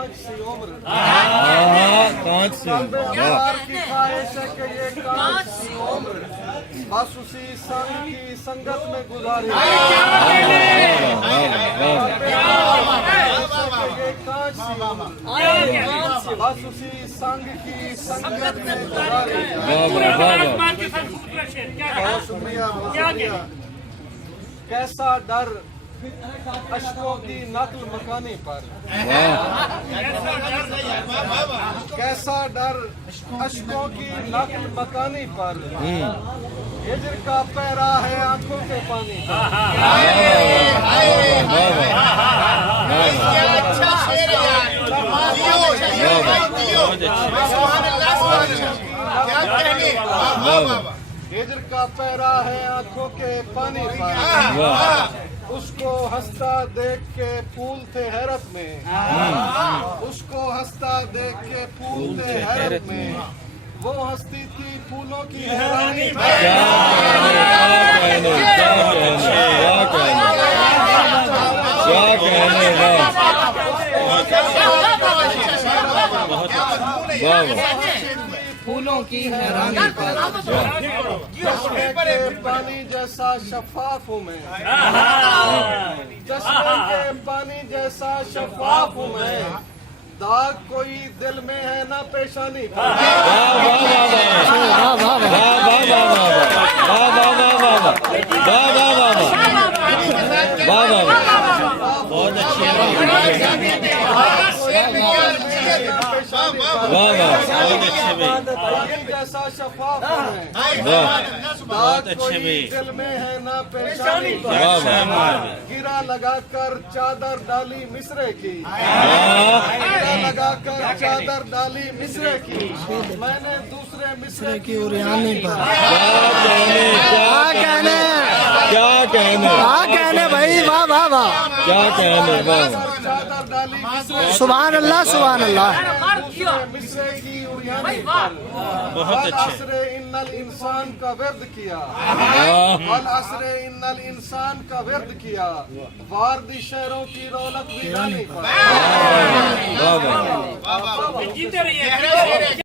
کانچ سی عمر کانچ سے پیار کی خواہش ہے کہ یہ کانچ سی عمر بس اسی سنگ کی سنگت میں گزاری یہ کانچ سی عمر بس اسی سنگ کی سنگت میں گزاری بہت شکریہ بہت شکریہ کیسا ڈر اشکوں کی نقل مکانی پر کیسا ڈر اشکوں کی نقل مکانی پر ہجر کا پیرا ہے آنکھوں کے پانی پر ہجر کا پیرا ہے آنکھوں کے پانی پر اس کو ہنستا دیکھ کے پھول تھے حیرت میں اس کو ہنستا دیکھ کے پھول تھے حیرت میں وہ ہستی تھی پھولوں کی حیرانی پھولوں کی حیرانی پر چشمے کے پانی جیسا شفاف ہوں میں چشمے کے پانی جیسا شفاف ہوں میں داغ کوئی دل میں ہے نہ پیشانی پر بہت اچھی جیسا شفاف ہے بہت اچھے بھی دل میں ہے نہ پریشانی گرا لگا کر چادر ڈالی مصرے کی گرا لگا کر چادر ڈالی مصرے کی میں نے دوسرے مصرے کی اریانی پر کیا کہنے بھائی واہ واہ واہ کیا کہنے چادر ڈالی مصرے سبحان اللہ سبحان اللہ مصرے کی اریانی پر بہت اچھے والعصر ان الانسان کا ورد کیا والعصر ان الانسان کا ورد کیا واردی شہروں کی رونق ویرانی پر